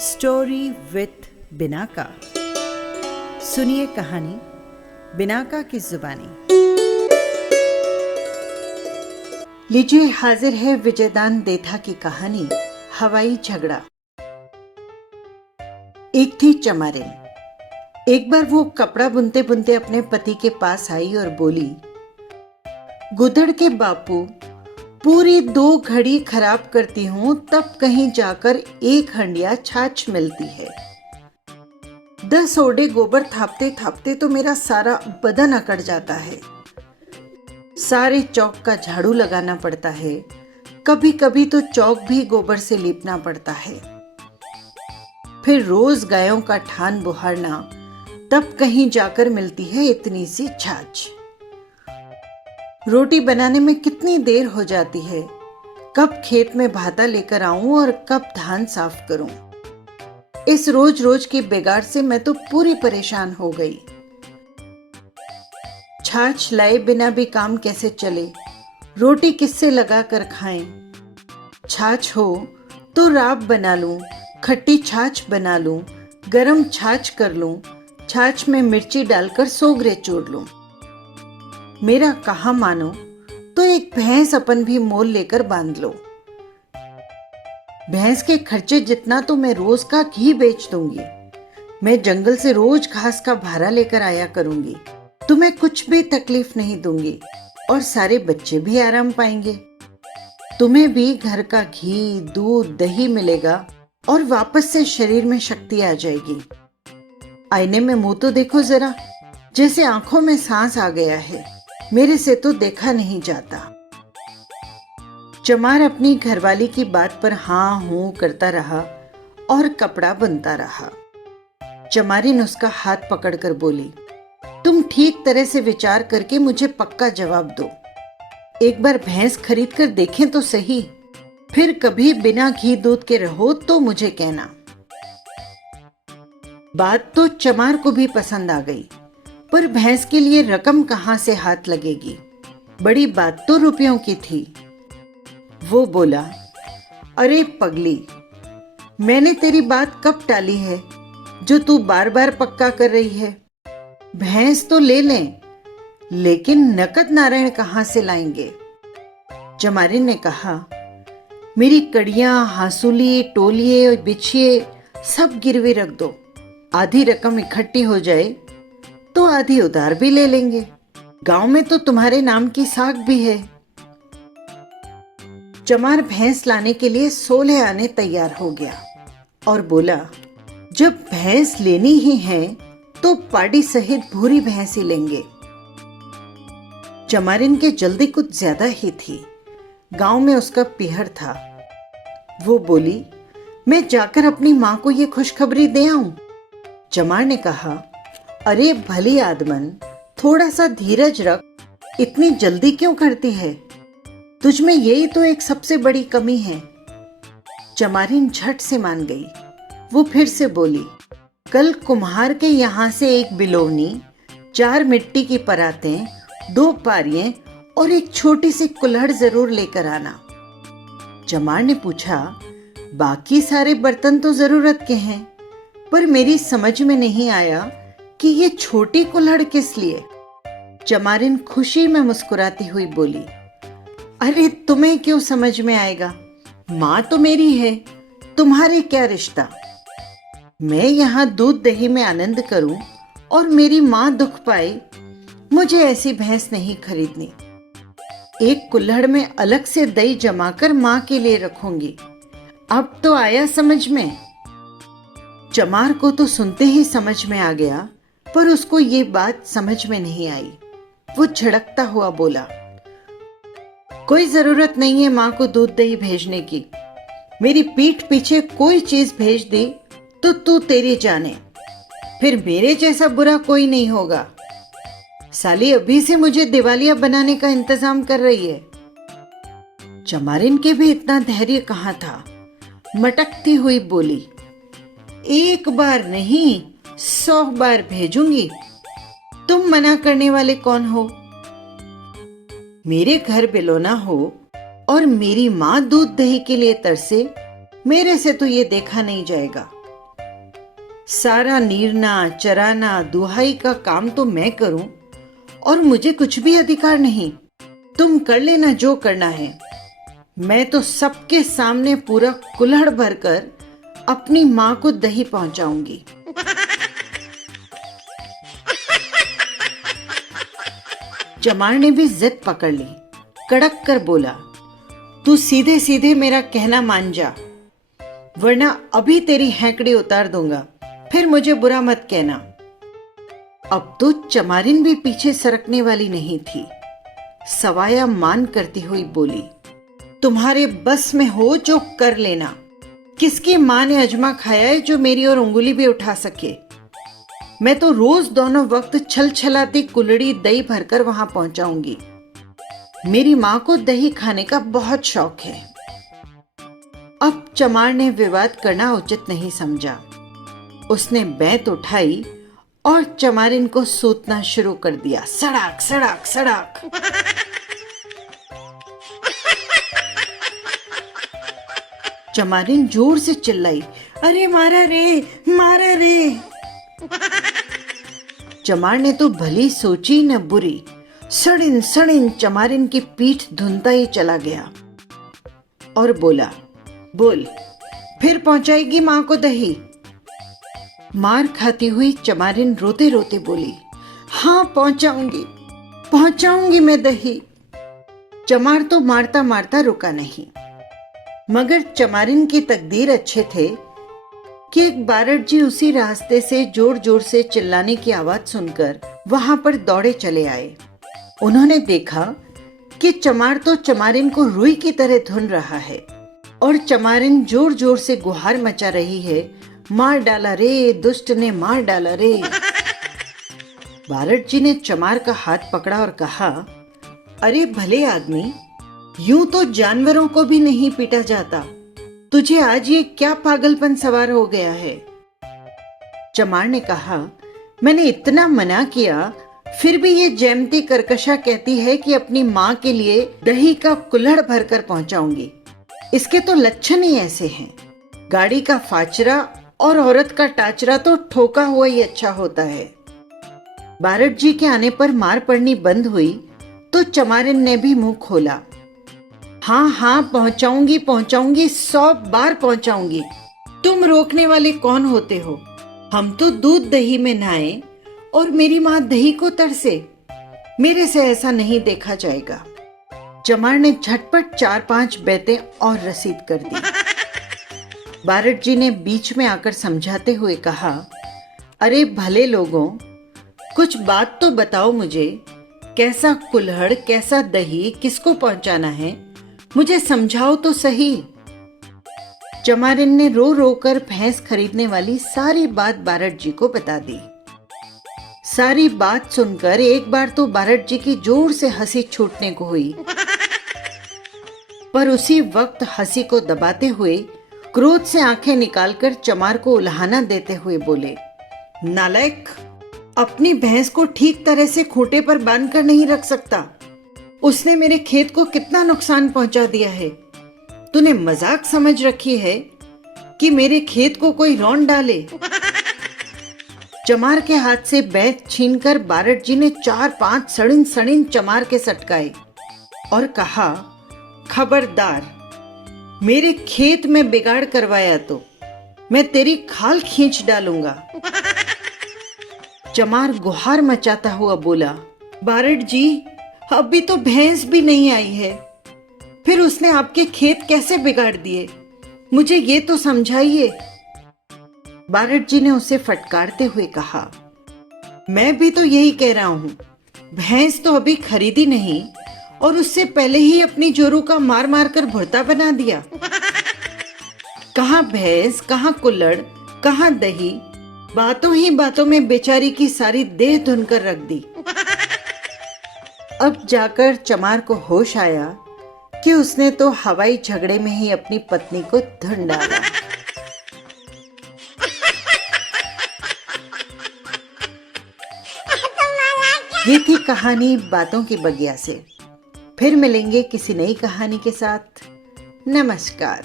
Story with Binaca. सुनिए कहानी Binaca की जुबानी। लीजिए, हाजिर है विजयदान देथा की कहानी हवाई झगड़ा। एक थी चमारिन। एक बार वो कपड़ा बुनते बुनते अपने पति के पास आई और बोली, गुदड़ के बापू, पूरी 2 घड़ी खराब करती हूँ तब कहीं जाकर 1 हंडिया छाछ मिलती है। 10 ओडे गोबर थापते थापते तो मेरा सारा बदन अकड़ जाता है। सारे चौक का झाड़ू लगाना पड़ता है, कभी कभी तो चौक भी गोबर से लीपना पड़ता है। फिर रोज गायों का ठान बुहारना, तब कहीं जाकर मिलती है इतनी सी छाछ। रोटी बनाने में कितनी देर हो जाती है, कब खेत में भाता लेकर आऊं और कब धान साफ करूं। इस रोज रोज की बिगाड़ से मैं तो पूरी परेशान हो गई। छाछ लाए बिना भी काम कैसे चले, रोटी किससे लगा कर खाएं। छाछ हो तो राब बना लूं, खट्टी छाछ बना लूं, गरम छाछ कर लूं, छाछ में मिर्ची डालकर सोगरे चूर लूं। मेरा कहा मानो तो एक भैंस अपन भी मोल लेकर बांध लो। भैंस के खर्चे जितना तो मैं रोज का घी बेच दूंगी। मैं जंगल से रोज घास का भारा लेकर आया करूंगी। तुम्हें कुछ भी तकलीफ नहीं दूंगी और सारे बच्चे भी आराम पाएंगे। तुम्हें भी घर का घी, दूध, दही मिलेगा और वापस से शरीर में शक्ति आ जाएगी। आईने में मुंह तो देखो जरा, जैसे आंखों में सांस आ गया है। मेरे से तो देखा नहीं जाता। चमार अपनी घरवाली की बात पर हाँ हूं करता रहा और कपड़ा बुनता रहा। चमारिन उसका हाथ पकड़कर बोली, तुम ठीक तरह से विचार करके मुझे पक्का जवाब दो। एक बार भैंस खरीद कर देखें तो सही, फिर कभी बिना घी दूध के रहो तो मुझे कहना। बात तो चमार को भी पसंद आ गई, पर भैंस के लिए रकम कहां से हाथ लगेगी। बड़ी बात तो रुपयों की थी। वो बोला, अरे पगली, मैंने तेरी बात कब टाली है जो तू बार बार पक्का कर रही है। भैंस तो ले लें, लेकिन नकद नारायण कहां से लाएंगे। चमारिन ने कहा, मेरी कड़ियां, हासूली, टोलिए, बिछिए सब गिरवी रख दो। आधी रकम इकट्ठी हो जाए तो आधी उधार भी ले लेंगे। गांव में तो तुम्हारे नाम की साख भी है। चमार भैंस लाने के लिए 16 आने तैयार हो गया और बोला, जब भैंस लेनी ही है तो पाड़ी सहित भूरी भैंस ही लेंगे। चमारिन के जल्दी कुछ ज्यादा ही थी। गांव में उसका पीहर था। वो बोली, मैं जाकर अपनी मां को ये खुशखबरी दे आऊं। चमार ने कहा, अरे भली आदमन, थोड़ा सा धीरज रख, इतनी जल्दी क्यों करती है। तुझ में यही तो एक सबसे बड़ी कमी है। चमारिन झट से मान गई। वो फिर से बोली, कल कुम्हार के यहां से 1 बिलोवनी, 4 मिट्टी की परातें, 2 पारियां और एक छोटी सी कुल्हड़ जरूर लेकर आना। चमार ने पूछा, बाकी सारे बर्तन तो जरूरत के हैं, पर मेरी समझ में नहीं आया कि ये छोटी कुल्हड़ किस लिए। चमारिन खुशी में मुस्कुराती हुई बोली, अरे तुम्हें क्यों समझ में आएगा, माँ तो मेरी है, तुम्हारे क्या रिश्ता। मैं यहाँ दूध दही में आनंद करूं और मेरी माँ दुख पाए, मुझे ऐसी भैंस नहीं खरीदनी। एक कुल्हड़ में अलग से दही जमाकर माँ के लिए रखूंगी। अब तो आया समझ में। चमार को तो सुनते ही समझ में आ गया, पर उसको ये बात समझ में नहीं आई। वो झड़कता हुआ बोला, कोई जरूरत नहीं है मां को दूध दही भेजने की। मेरी पीठ पीछे कोई चीज भेज दी तो तू तेरी जाने, फिर मेरे जैसा बुरा कोई नहीं होगा। साली अभी से मुझे दिवालिया बनाने का इंतजाम कर रही है। चमारिन के भी इतना धैर्य कहाँ था। मटकती हुई बोली, 1 बार नहीं 100 बार भेजूंगी। तुम मना करने वाले कौन हो। मेरे घर बिलोना हो और मेरी माँ दूध दही के लिए तरसे, मेरे से तो ये देखा नहीं जाएगा। सारा नीरना चराना दुहाई का काम तो मैं करूं और मुझे कुछ भी अधिकार नहीं। तुम कर लेना जो करना है। मैं तो सबके सामने पूरा कुल्हड़ भरकर अपनी मां को दही पहुंचाऊंगी। चमार ने भी जिद पकड़ ली, कड़क कर बोला, तू सीधे सीधे मेरा कहना मान जा, वरना अभी तेरी हैंकड़ी उतार दूंगा, फिर मुझे बुरा मत कहना। अब तो चमारिन भी पीछे सरकने वाली नहीं थी। सवाया मान करती हुई बोली, तुम्हारे बस में हो जो कर लेना। किसकी मां ने अजमा खाया है जो मेरी और उंगली भी उठा सके। मैं तो रोज दोनों वक्त छल छलाती कुल्हड़ी दही भरकर वहां पहुंचाऊंगी। मेरी मां को दही खाने का बहुत शौक है। अब चमार ने विवाद करना उचित नहीं समझा। उसने बैंत उठाई और चमारिन को सूतना शुरू कर दिया, सड़ाक सड़ाक सड़ाक। चमारिन जोर से चिल्लाई, अरे मारा रे, मारा रे। चमार ने तो भली सोची न बुरी, सड़िन सड़िन चमारिन की पीठ धुनता ही चला गया और बोला, बोल फिर पहुंचाएगी मां को दही। मार खाती हुई चमारिन रोते रोते बोली, हाँ पहुंचाऊंगी, पहुंचाऊंगी मैं दही। चमार तो मारता मारता रुका नहीं, मगर चमारिन की तकदीर अच्छे थे कि एक बारट जी उसी रास्ते से जोर जोर से चिल्लाने की आवाज सुनकर वहां पर दौड़े चले आए। उन्होंने देखा कि चमार तो चमारिन को रुई की तरह धुन रहा है और चमारिन जोर जोर से गुहार मचा रही है, मार डाला रे, दुष्ट ने मार डाला रे। बारट जी ने चमार का हाथ पकड़ा और कहा, अरे भले आदमी, यूं तो जानवरों को भी नहीं पीटा जाता, तुझे आज ये क्या पागलपन सवार हो गया है। चमार ने कहा, मैंने इतना मना किया, फिर भी ये जयंती कर्कशा कहती है कि अपनी माँ के लिए दही का कुल्हड़ भरकर पहुंचाऊंगी। इसके तो लक्षण ही ऐसे हैं। गाड़ी का फाचरा और औरत का टाचरा तो ठोका हुआ ही अच्छा होता है। बारट जी के आने पर मार पड़नी बंद हुई तो चमारिन ने भी मुंह खोला, हाँ हाँ पहुंचाऊंगी पहुंचाऊंगी, 100 बार पहुंचाऊंगी। तुम रोकने वाले कौन होते हो? हम तो दूध दही में नहाए और मेरी माँ दही को तरसे। मेरे से ऐसा नहीं देखा जाएगा। चमार ने झटपट 4-5 बैतें और रसीद कर दी। बारट जी ने बीच में आकर समझाते हुए कहा, अरे भले लोगों, कुछ बात तो बताओ मुझे, कैसा कुल्हड़, कैसा दही, किसको पहुंचाना है, मुझे समझाओ तो सही। चमारिन ने रो रो कर भैंस खरीदने वाली सारी बात बारट जी को बता दी। सारी बात सुनकर एक बार तो बारट जी की जोर से हंसी छूटने को हुई, पर उसी वक्त हंसी को दबाते हुए क्रोध से आंखें निकालकर चमार को उल्हाना देते हुए बोले, नालायक, अपनी भैंस को ठीक तरह से खूंटे पर बांध कर नहीं रख सकता। उसने मेरे खेत को कितना नुकसान पहुंचा दिया है। तूने मजाक समझ रखी है कि मेरे खेत को कोई रौंद डाले। चमार के हाथ से बैत छीनकर बारट जी ने 4-5 सड़िन सड़िन चमार के सटकाए और कहा, खबरदार, मेरे खेत में बिगाड़ करवाया तो मैं तेरी खाल खींच डालूंगा। चमार गुहार मचाता हुआ बोला, बारट जी, अभी तो भैंस भी नहीं आई है, फिर उसने आपके खेत कैसे बिगाड़ दिए, मुझे ये तो समझाइए। बारट जी ने उसे फटकारते हुए कहा, मैं भी तो यही कह रहा हूं, भैंस तो अभी खरीदी नहीं और उससे पहले ही अपनी जोरू का मार मार कर भुर्ता बना दिया। कहां भैंस, कहां कुल्हड़, कहां दही, बातों ही बातों में बेचारी की सारी देह धुनकर रख दी। अब जाकर चमार को होश आया कि उसने तो हवाई झगड़े में ही अपनी पत्नी को धुन डाला। ये थी कहानी बातों की बगिया से। फिर मिलेंगे किसी नई कहानी के साथ। नमस्कार।